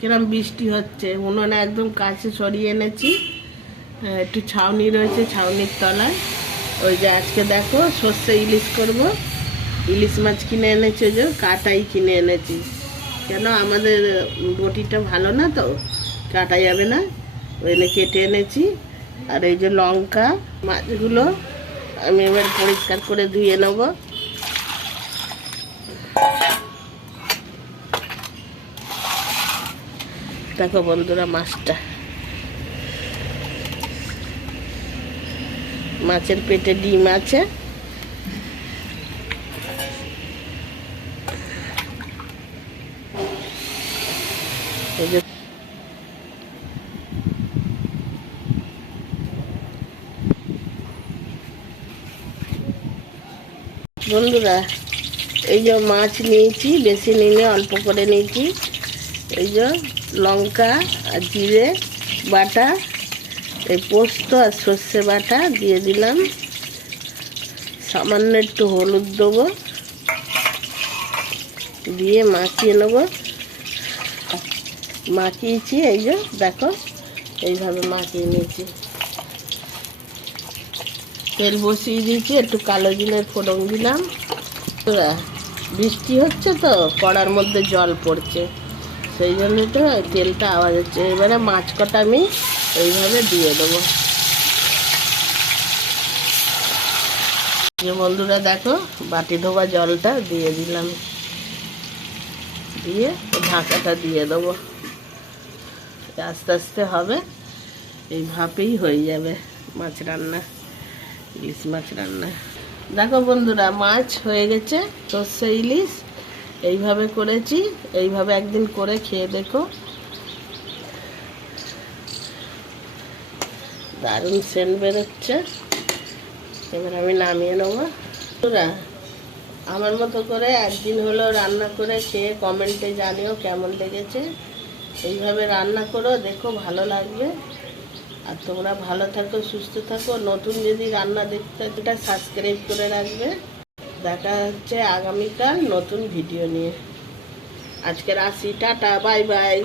কিরম বৃষ্টি হচ্ছে? উনুনে একদম কাছে সরিয়ে এনেছি। হ্যাঁ, একটু ছাউনি রয়েছে ছাউনির তলায়। ওই যে আজকে দেখো সর্ষে ইলিশ করব। ইলিশ মাছ কিনে এনেছে যে কাটাই কিনে এনেছি। কেন? আমাদের বটিটা ভালো না তো কাটা যাবে না। ওই কেটে এনেছি। আর এই যে লঙ্কা মাছগুলো আমি এবার পরিষ্কার করে ধুয়ে নেব। দেখো বন্ধুরা মাছটা। মাছের পেটে ডিম আছে। বন্ধুরা, এই যে মাছ নিয়েছি, বেশি নিয়ে অল্প করে নিয়েছি। এই যে লঙ্কা আর জিরে বাটা, এই পোস্ত আর সর্ষে বাটা দিয়ে দিলাম। সামান্য একটু হলুদ দেবো। দিয়ে মাখিয়ে নেব। মাখিয়েছি, এই যে দেখো, এইভাবে মাখিয়ে নিয়েছি। তেল বসিয়ে দিয়েছি, একটু কালো জিনের ফোড়ন দিলাম। বৃষ্টি হচ্ছে তো, কড়ার মধ্যে জল পড়ছে। সেই জন্য তো তেলটা আওয়াজ হচ্ছে। এবারে মাছ কটা আমি এইভাবে দিয়ে দেবো। যে বন্ধুরা দেখো, বাটি ধোবা জলটা দিয়ে দিলাম। দিয়ে ঢাকাটা দিয়ে দেবো। আস্তে আস্তে হবে, এই ভাপেই হয়ে যাবে মাছ রান্না, ইলিশ মাছ রান্না। দেখো বন্ধুরা, মাছ হয়ে গেছে, সর্ষে ইলিশ এইভাবে করেছি এইভাবে একদিন করে খেয়ে দেখো। দারুণ সেন্ট বেরোচ্ছে। এবার আমি নামিয়ে নেব। বন্ধুরা, আমার মতো করে একদিন হলো রান্না করে খেয়ে কমেন্টে জানিও কেমন লেগেছে। এইভাবে রান্না করো দেখো ভালো লাগবে। আর তোমরা ভালো থাকো সুস্থ থাকো। নতুন যদি রান্না দেখতে এটা সাবস্ক্রাইব করে রাখবে। দেখা হচ্ছে আগামীকাল নতুন ভিডিও নিয়ে। আজকের আসি টাটা বাই বাই।